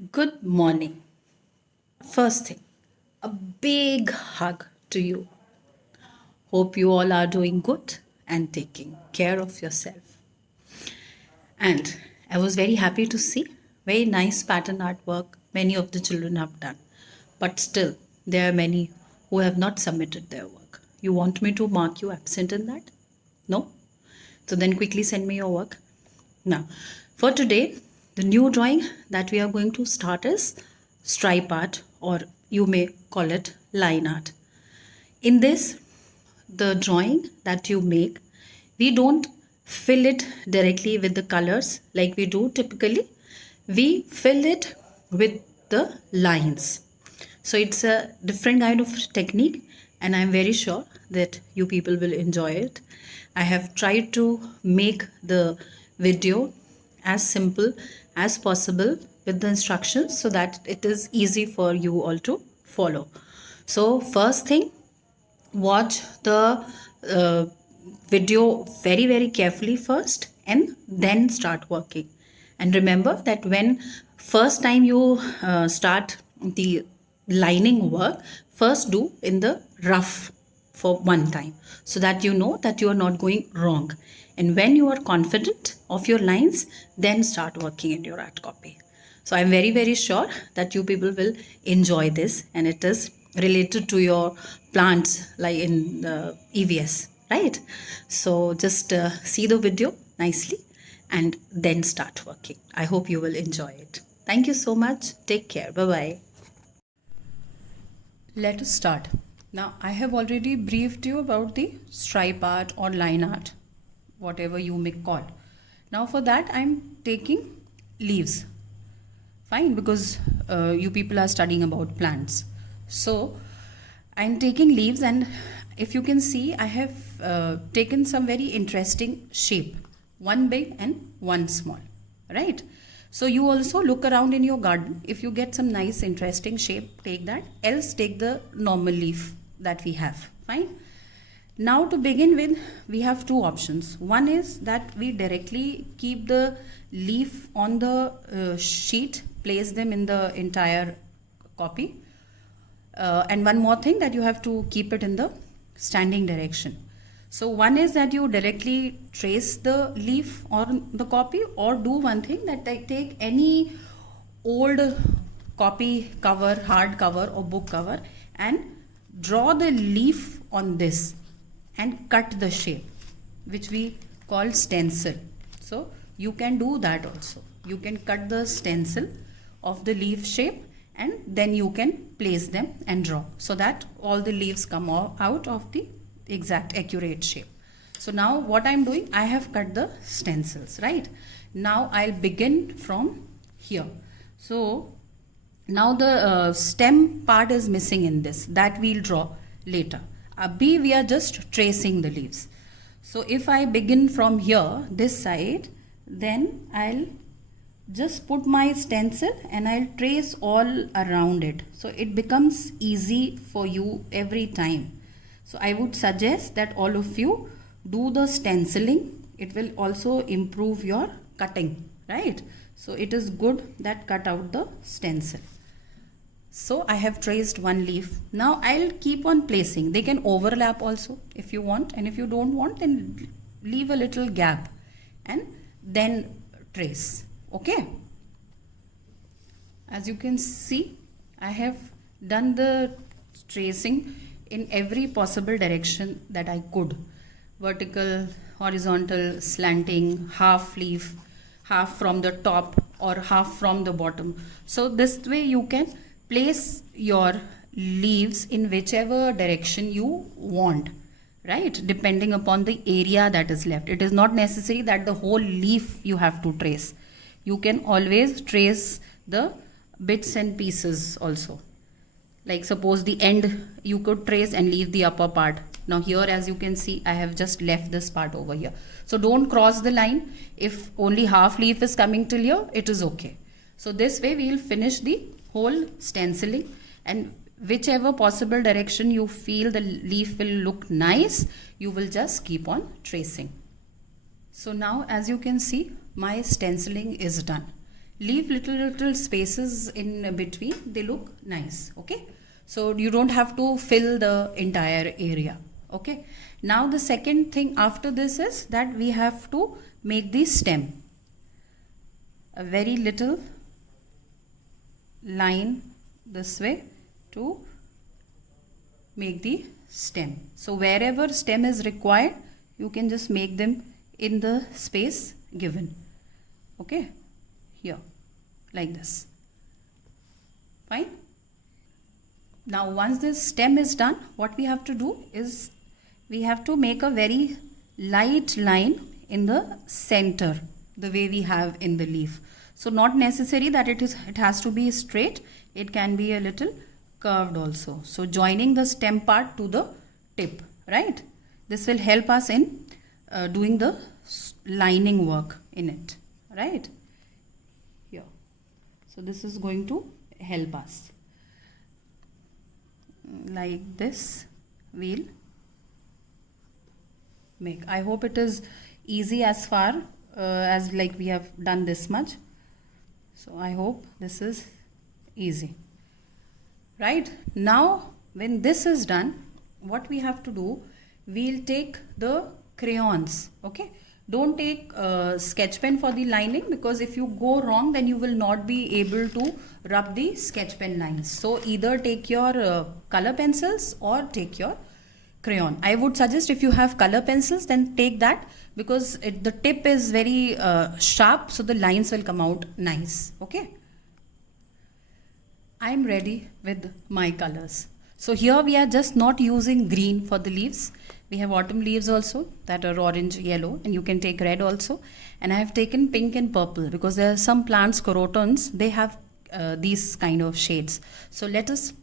Good morning. First thing, a big hug to you. Hope you all are doing good and taking care of yourself. And I was very happy to see very nice pattern artwork many of the children have done. But still, there are many who have not submitted their work. You want me to mark you absent in that? No? So then quickly send me your work. Now, for today, the new drawing that we are going to start is stripe art, or you may call it line art. In this, the drawing that you make, we don't fill it directly with the colors like we do typically. We fill it with the lines. So it's a different kind of technique, and I'm very sure that you people will enjoy it. I have tried to make the video as simple as possible with the instructions so that it is easy for you all to follow. So first thing, watch the video very carefully first and then start working. And remember that when first time you start the lining work, first do in the rough for one time so that you know that you are not going wrong. And when you are confident of your lines, then start working in your art copy. So I'm very sure that you people will enjoy this, and it is related to your plants like in EVS, right? So just see the video nicely and then start working. I hope you will enjoy it. Thank you so much. Take care. Bye bye. Let us start. Now, I have already briefed you about the stripe art or line art, whatever you may call. Now, for that, I'm taking leaves. Fine, because you people are studying about plants. So, I'm taking leaves, and if you can see, I have taken some very interesting shape. One big and one small, right? So you also look around in your garden. If you get some nice interesting shape, take that. Else take the normal leaf that we have. Fine. Now to begin with, we have two options. One is that we directly keep the leaf on the sheet, place them in the entire copy. And one more thing, that you have to keep it in the standing direction. So one is that you directly trace the leaf on the copy, or do one thing, that I take any old copy cover, hard cover or book cover, and draw the leaf on this and cut the shape, which we call stencil. So you can do that also. You can cut the stencil of the leaf shape, and then you can place them and draw, so that all the leaves come out of the exact accurate shape. So now what I'm doing, I have cut the stencils, right? Now I'll begin from here. So now the stem part is missing in this, that we'll draw later. B, we are just tracing the leaves. So if I begin from here, this side, then I'll just put my stencil and I'll trace all around it. So it becomes easy for you every time. So I would suggest that all of you do the stenciling. It will also improve your cutting, right? So it is good that cut out the stencil. So I have traced one leaf. Now I'll keep on placing. They can overlap also if you want, and if you don't want, then leave a little gap and then trace. Okay. As you can see, I have done the tracing in every possible direction that I could. Vertical, horizontal, slanting, half leaf, half from the top or half from the bottom. So this way you can place your leaves in whichever direction you want, right? Depending upon the area that is left. It is not necessary that the whole leaf you have to trace. You can always trace the bits and pieces also. Like suppose the end you could trace and leave the upper part. Now here, as you can see, I have just left this part over here. So don't cross the line. If only half leaf is coming till here, it is okay. So this way we will finish the whole stenciling, and whichever possible direction you feel the leaf will look nice, you will just keep on tracing. So now, as you can see, my stenciling is done. leave little spaces in between, they look nice. Okay, so you don't have to fill the entire area. Okay, now the second thing after this is that we have to make the stem. A very little line this way to make the stem. So wherever stem is required, you can just make them in the space given. Okay, here, like this. Fine. Now once this stem is done, what we have to do is we have to make a very light line in the center, the way we have in the leaf. So not necessary that it has to be straight, it can be a little curved also. So joining the stem part to the tip, right? This will help us in doing the lining work in it, right? Here. So this is going to help us. Like this we'll make. I hope it is easy as far as like we have done this much. So I hope this is easy. Right? Now when this is done, what we have to do, we'll take the crayons. Okay, don't take sketch pen for the lining, because if you go wrong then you will not be able to rub the sketch pen lines. So either take your color pencils or take your crayon. I would suggest if you have color pencils then take that, because the tip is very sharp, so the lines will come out nice. Okay, I am ready with my colors. So here we are just not using green for the leaves. We have autumn leaves also that are orange, yellow, and you can take red also. And I have taken pink and purple because there are some plants, crotons, they have these kind of shades. So let us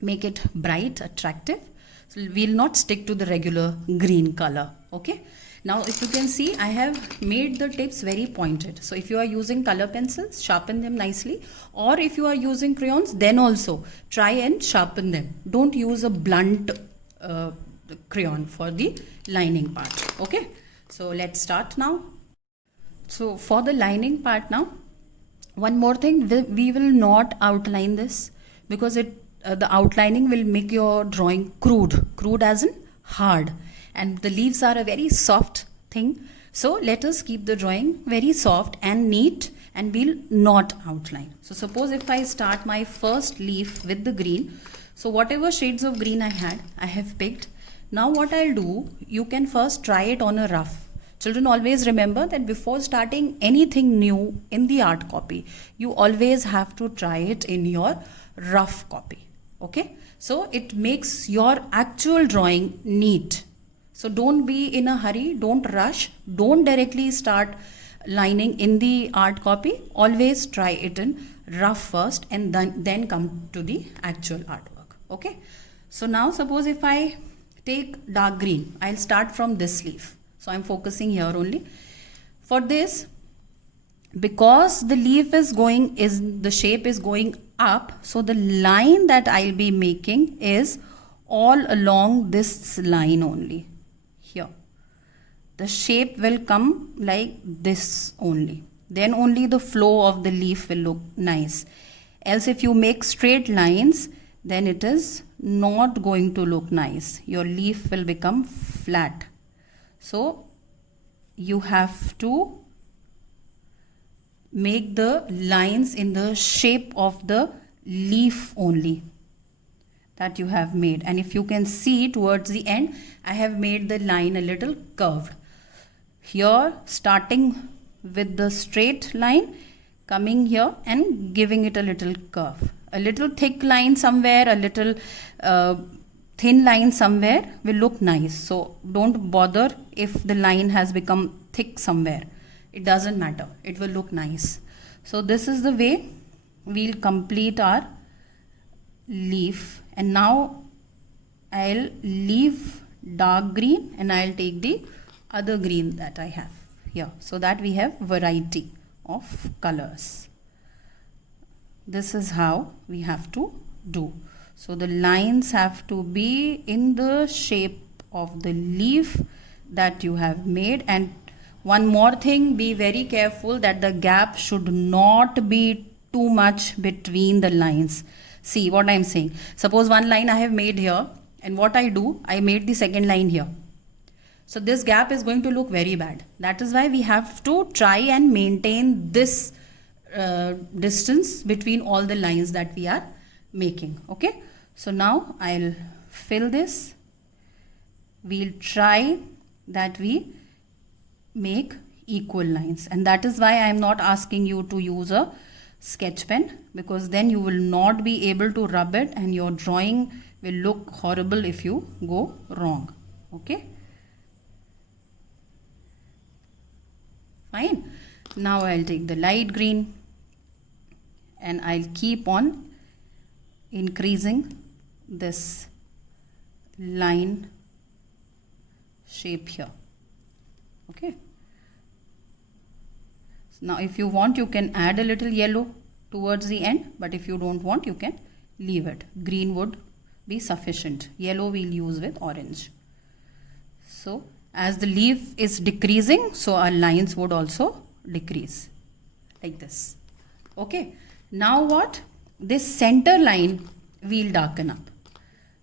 make it bright, attractive. So we'll not stick to the regular green color. Okay. Now if you can see, I have made the tips very pointed. So if you are using color pencils, sharpen them nicely. Or if you are using crayons, then also try and sharpen them. Don't use a blunt crayon for the lining part. Okay. So let's start now. So for the lining part now, one more thing, we will not outline this, because the outlining will make your drawing crude as in hard. And the leaves are a very soft thing. So let us keep the drawing very soft and neat, and we'll not outline. So suppose if I start my first leaf with the green. So whatever shades of green I have picked. Now what I'll do, you can first try it on a rough. Children, always remember that before starting anything new in the art copy, you always have to try it in your rough copy. Okay. So it makes your actual drawing neat. So don't be in a hurry, don't rush, don't directly start lining in the art copy. Always try it in rough first and then come to the actual artwork. Okay. So now suppose if I take dark green, I'll start from this leaf. So I'm focusing here only. For this, because the leaf the shape is going up, so the line that I'll be making is all along this line only. Here the shape will come like this only, then only the flow of the leaf will look nice. Else if you make straight lines, then it is not going to look nice. Your leaf will become flat. So you have to make the lines in the shape of the leaf only that you have made. And if you can see towards the end, I have made the line a little curved. Here, starting with the straight line, coming here and giving it a little curve. A little thick line somewhere, a little thin line somewhere will look nice. So don't bother if the line has become thick somewhere. It doesn't matter. It will look nice. So this is the way we'll complete our leaf. And now I'll leave dark green and I'll take the other green that I have here, so that we have variety of colors. This is how we have to do. So the lines have to be in the shape of the leaf that you have made, and One more thing, be very careful that the gap should not be too much between the lines. See what I'm saying. Suppose one line I have made here, and what I do, I made the second line here. So this gap is going to look very bad. That is why we have to try and maintain this distance between all the lines that we are making. Okay. So now I'll fill this. We'll try that we make equal lines, and that is why I am not asking you to use a sketch pen, because then you will not be able to rub it and your drawing will look horrible if you go wrong. Okay. Fine. Now I'll take the light green and I'll keep on increasing this line shape here. Okay. Now if you want, you can add a little yellow towards the end, but if you don't want, you can leave it. Green would be sufficient. Yellow we'll use with orange. So as the leaf is decreasing, so our lines would also decrease like this. Okay. Now what? This center line we'll darken up.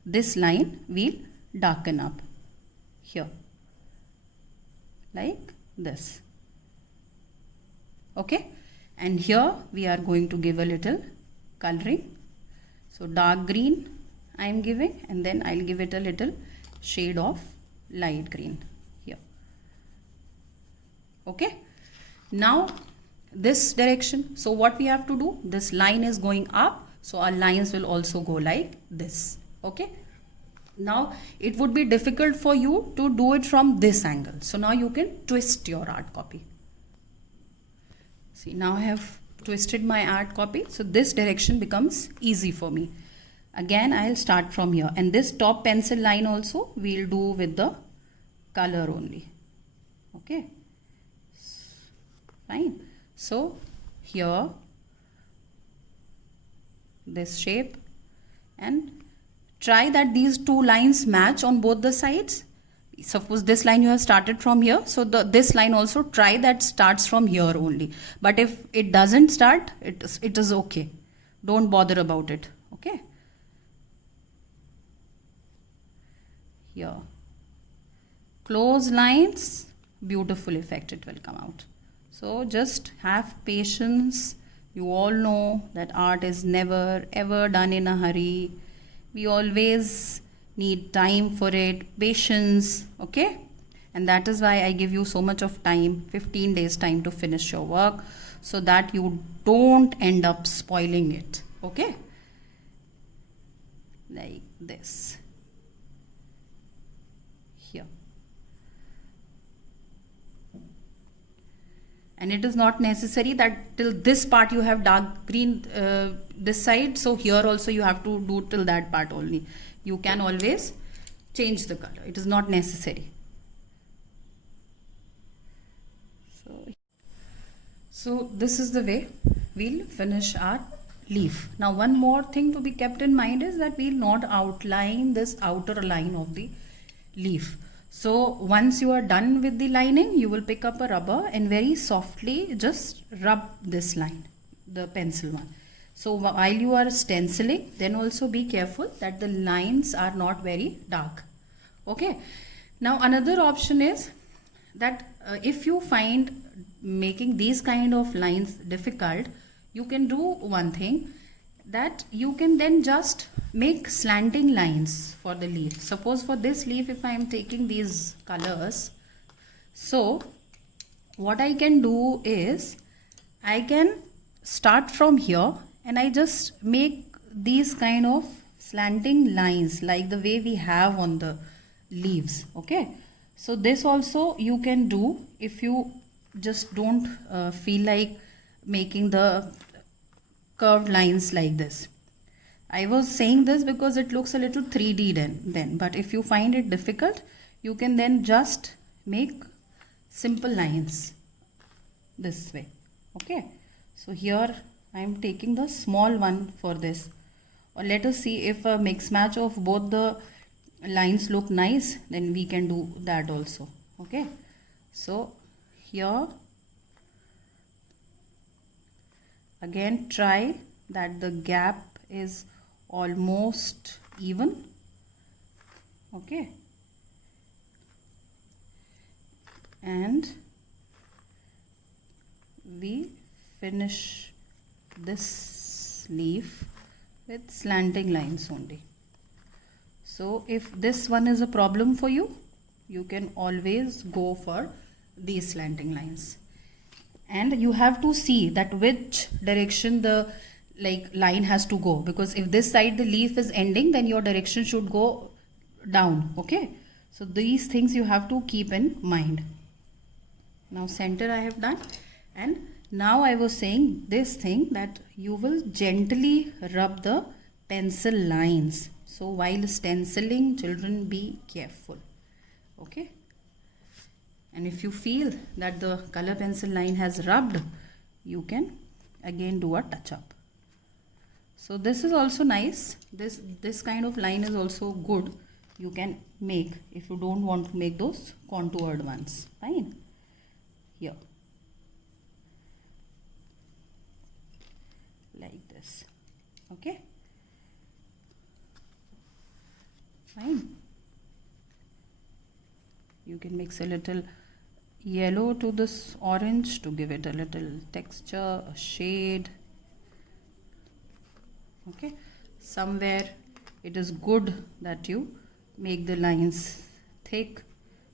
This line we'll darken up here like this. Okay. And here we are going to give a little coloring. So dark green I am giving, and then I'll give it a little shade of light green here. Okay. Now this direction. So what we have to do? This line is going up, so our lines will also go like this. Okay. Now it would be difficult for you to do it from this angle. So now you can twist your art copy. See, now I have twisted my art copy. So this direction becomes easy for me. Again, I'll start from here. And this top pencil line also we'll do with the color only. Okay. Fine. So here, this shape, and try that these two lines match on both the sides. Suppose this line you have started from here, so this line also try that starts from here only. But if it doesn't start, it is okay. Don't bother about it. Okay. Here, close lines, beautiful effect it will come out. So just have patience. You all know that art is never ever done in a hurry. We always need time for it, patience. Okay. And that is why I give you so much of time, 15 days time to finish your work, so that you don't end up spoiling it. Okay. Like this. Here. And it is not necessary that till this part you have dark green this side, so here also you have to do till that part only. You can always change the color. It is not necessary. So this is the way we'll finish our leaf. Now one more thing to be kept in mind is that we'll not outline this outer line of the leaf. So once you are done with the lining, you will pick up a rubber and very softly just rub this line, the pencil one. So while you are stenciling, then also be careful that the lines are not very dark. Okay. Now another option is that if you find making these kind of lines difficult, you can do one thing, that you can then just make slanting lines for the leaf. Suppose for this leaf, if I am taking these colors, so what I can do is I can start from here and I just make these kind of slanting lines like the way we have on the leaves. Okay. So this also you can do if you just don't feel like making the curved lines like this. I was saying this because it looks a little 3D then, but if you find it difficult, you can then just make simple lines this way. Okay. So here I am taking the small one for this, or let us see if a mix match of both the lines look nice, then we can do that also. Okay. So here. Again try that the gap is almost even. Okay, and we finish this leaf with slanting lines only. So if this one is a problem for you, you can always go for these slanting lines, and you have to see that which direction the line has to go, because if this side the leaf is ending, then your direction should go down. Okay, so these things you have to keep in mind. Now center I have done, and now I was saying this thing that you will gently rub the pencil lines. So while stenciling, children, be careful. Okay, and if you feel that the color pencil line has rubbed, you can again do a touch up. So this is also nice. This kind of line is also good. You can make if you don't want to make those contoured ones. Fine. Here, like this. Okay, fine. You can mix a little yellow to this orange to give it a little texture, a shade. Okay, somewhere it is good that you make the lines thick,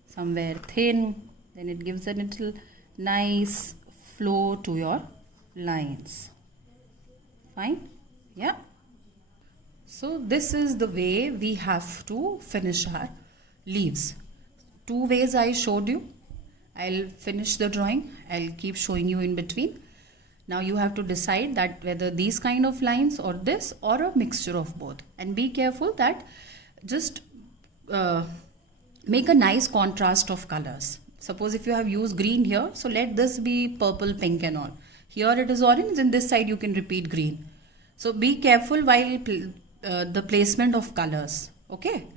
somewhere thin, then it gives a little nice flow to your lines. Fine. Yeah, so this is the way we have to finish our leaves. Two ways I showed you. I'll finish the drawing, I'll keep showing you in between. Now you have to decide that whether these kind of lines or this, or a mixture of both, and be careful that just make a nice contrast of colors. Suppose if you have used green here, so let this be purple, pink and all. Here it is orange, and this side you can repeat green. So be careful while the placement of colors. Okay.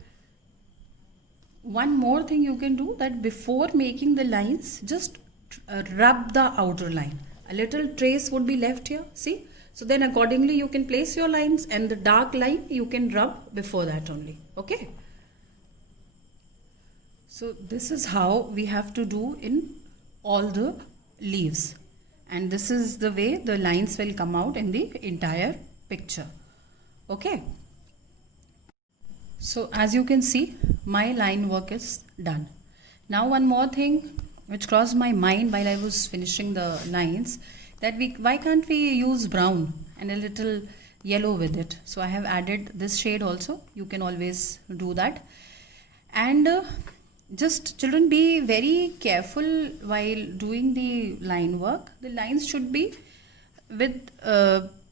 One more thing you can do, that before making the lines, just rub the outer line. A little trace would be left here, see? So then accordingly you can place your lines, and the dark line you can rub before that only. Okay. So this is how we have to do in all the leaves, and this is the way the lines will come out in the entire picture. Okay. So as you can see, my line work is done. Now one more thing which crossed my mind while I was finishing the lines, that why can't we use brown and a little yellow with it? So I have added this shade also. You can always do that. And just children, be very careful while doing the line work. The lines should be with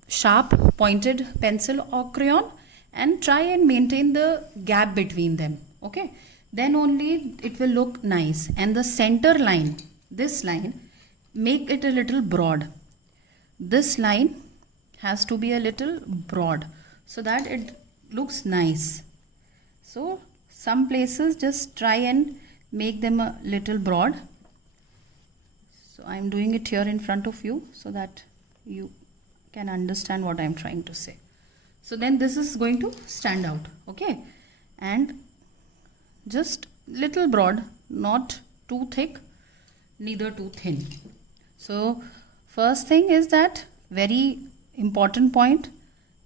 sharp pointed pencil or crayon, and try and maintain the gap between them. Okay, then only it will look nice. And the center line, this line, make it a little broad. This line has to be a little broad so that it looks nice. So some places just try and make them a little broad. So I am doing it here in front of you so that you can understand what I am trying to say. So then this is going to stand out. Okay, and just little broad, not too thick, neither too thin. So first thing is that very important point,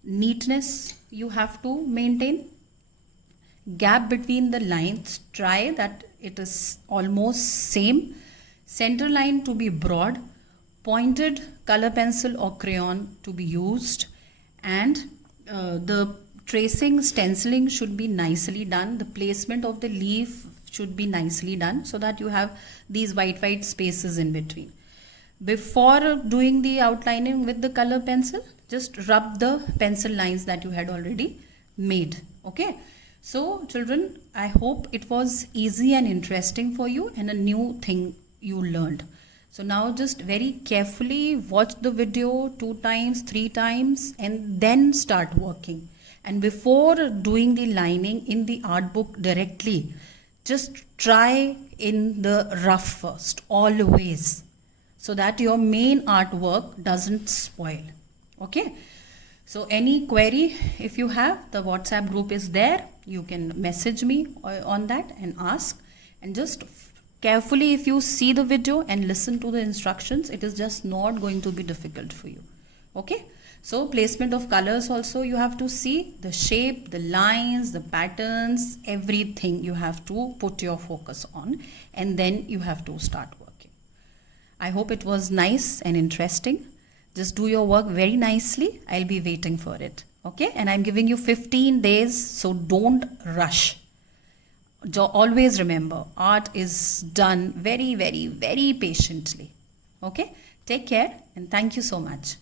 neatness you have to maintain. Gap between the lines, try that it is almost same. Center line to be broad, pointed color pencil or crayon to be used, and the tracing, stenciling should be nicely done. The placement of the leaf should be nicely done so that you have these white spaces in between. Before doing the outlining with the color pencil, just rub the pencil lines that you had already made. Okay. So children, I hope it was easy and interesting for you and a new thing you learned. So now just very carefully watch the video 2 times, 3 times, and then start working. And before doing the lining in the art book directly, just try in the rough first, always, so that your main artwork doesn't spoil. Okay, so any query if you have, the WhatsApp group is there. You can message me on that and ask, and just carefully, if you see the video and listen to the instructions, it is just not going to be difficult for you. Okay, so placement of colors also, you have to see the shape, the lines, the patterns, everything you have to put your focus on, and then you have to start working. I hope it was nice and interesting. Just do your work very nicely. I'll be waiting for it. Okay, and I'm giving you 15 days, so don't rush. Always remember, art is done very, very, very patiently. Okay, take care and thank you so much.